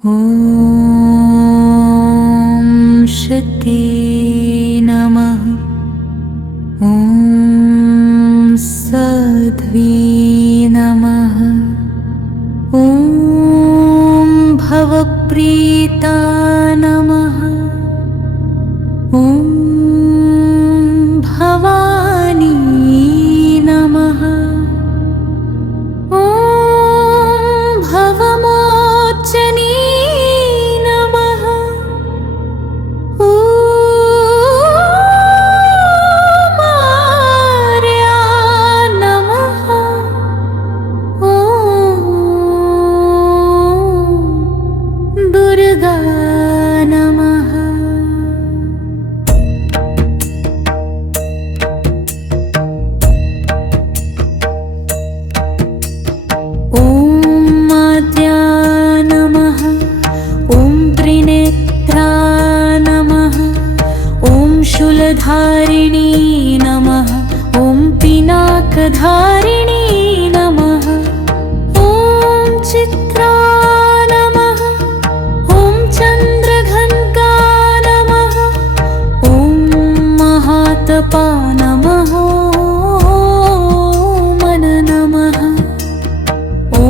ॐ शक्ति नमः। ॐ सद्वी नमः। ॐ भवप्रीता नमः। ॐ भवानी नमः। ॐ भवमोचनी नमः। ॐ मार्या नमः। ॐ दुर्गा नमः। ॐ माद्या नमः। ॐ त्रिनेत्रा नमः। ॐ शूलधारिणी नमः। ॐ पिनाकधारिणी नमः। ॐ चित्रा नमः। ॐ चन्द्रघण्टा नमः। ॐ महातपा नमः। मन नमः। ॐ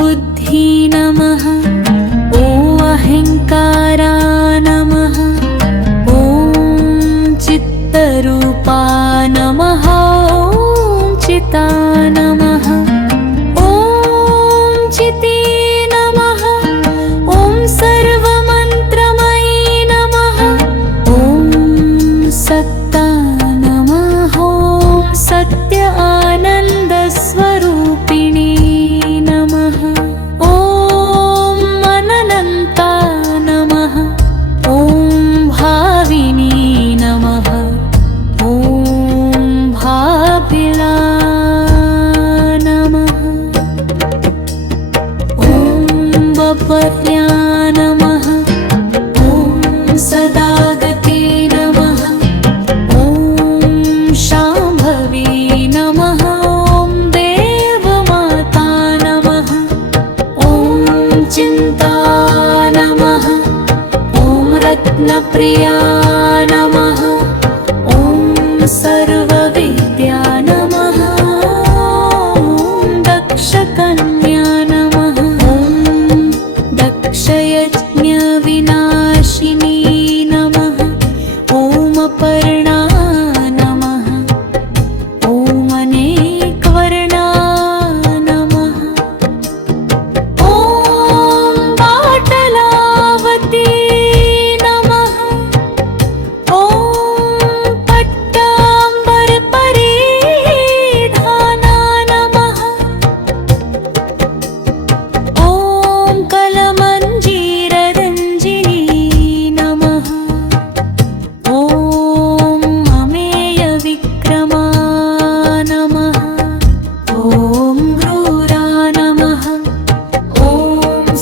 बुद्धि नमः। ॐ अहङ्कारा नमः। ॐ चित्तरूपा नमः। ॐ चिता नमः। ॐ चिति नमः। ॐ सर्वमन्त्रमयी नमः। ॐ सत्ता नमः। ॐ सत्य आनन्दस्वरूपिणी नमः। ॐ अनन्ता नमः। ॐ भाविनी नमः। ॐ भाभिला नमः। ॐ बपर्या नमः। ॐ सदागते नमः। ॐ शाम्भवी नमः। ॐ देवमाता नमः। ॐ चिन्ता नमः। ॐ रत्नप्रिया नमः। ॐ सर्वविद्या नमः। ॐ दक्षकन्या नमः। ॐ दक्षयज्ञविनाशिनी नमः। ॐ अपर्णा नमः। ॐ अनेकवर्णा नमः। ॐ पाटलावती नमः। ॐ पट्टाम्बरपरिधाना नमः। ॐ कलमञ्जीररञ्जिनी नमः। ॐ अमेयविक्रमा नमः। ॐ क्रूरा नमः। ॐ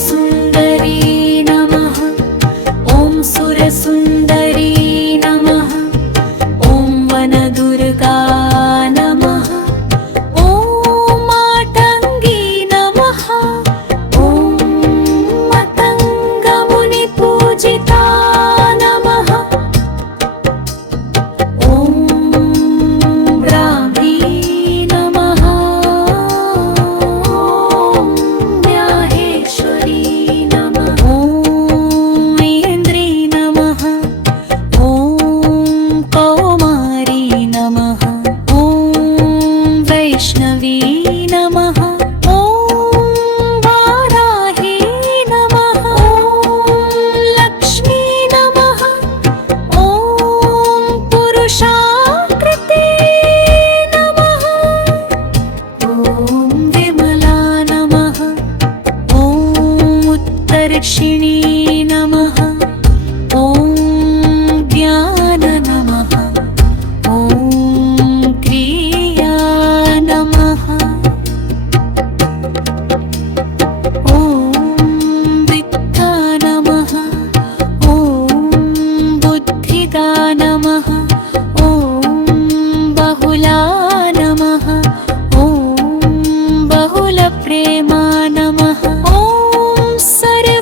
सुन्दरी नमः। ॐ सुरसुन्दरी नमः। ॐ वनदुर्गा नमः। ॐ मातङ्गी नमः। ॐ मतङ्गमुनिपूजिता नमः। ॐ ब्राह्मी नमः। ॐ न्याहेश्वरी नमः। ॐ इन्द्री नमः। ॐ कौमारी नमः। ॐ वैष्णवी नमः। ॐ वाराही नमः। ॐ लक्ष्मी नमः। ॐ पुरुषाकृते नमः। ॐ विमला नमः। ॐ उत्तर्षिणी नमः। ॐ ज्ञान नमः। ॐ क्रिया नमः। ॐ विद्या नमः। ॐ बुद्धिदा नमः। ॐ बहुला नमः। ॐ बहुलप्रेमा नमः। ॐ सर्व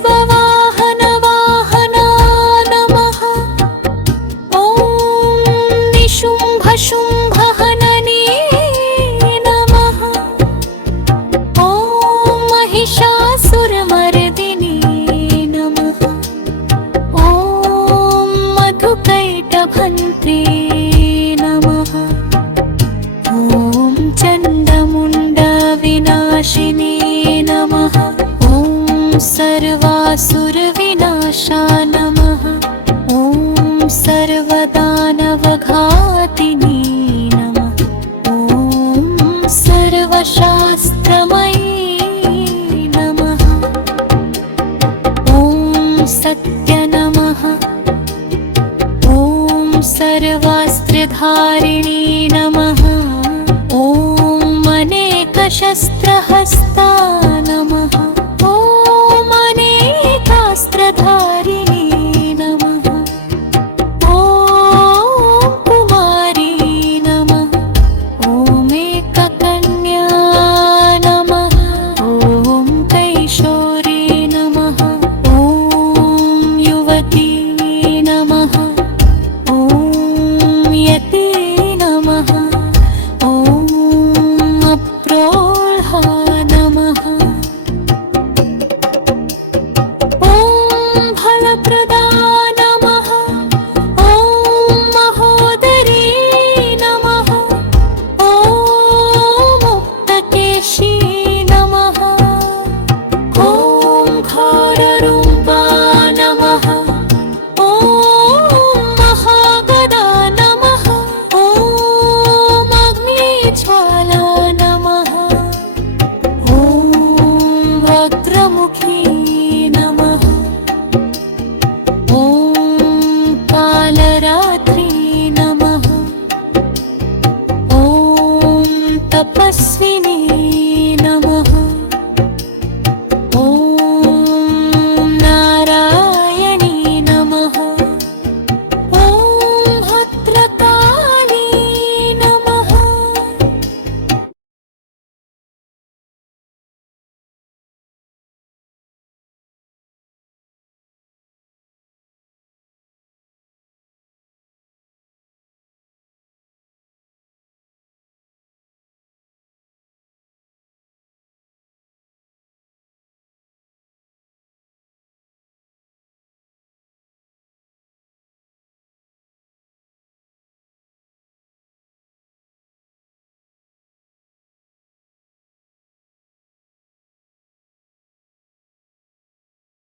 सर्वासुरविनाशा नमः। ॐ सर्वदानवघातिनी नमः। ॐ सर्वशास्त्रमयी नमः। ॐ सत्य नमः। ॐ सर्वास्त्रधारिणी नमः। ॐ अनेकशस्त्रहस्ता नमः। ॐ अनेकास्त्रधारिणी नमः। ॐ कुमारी नमः। ॐ एककन्या नमः। ॐ कैशोरी नमः। ॐ युवती नमः। ॐ यती नमः। ॐ अप्रोहा नमः। ॐ फलप्रदा नमः। ॐ महोदरी नमः। ॐ मुक्तकेशी नमः। ॐ घोररूपिणी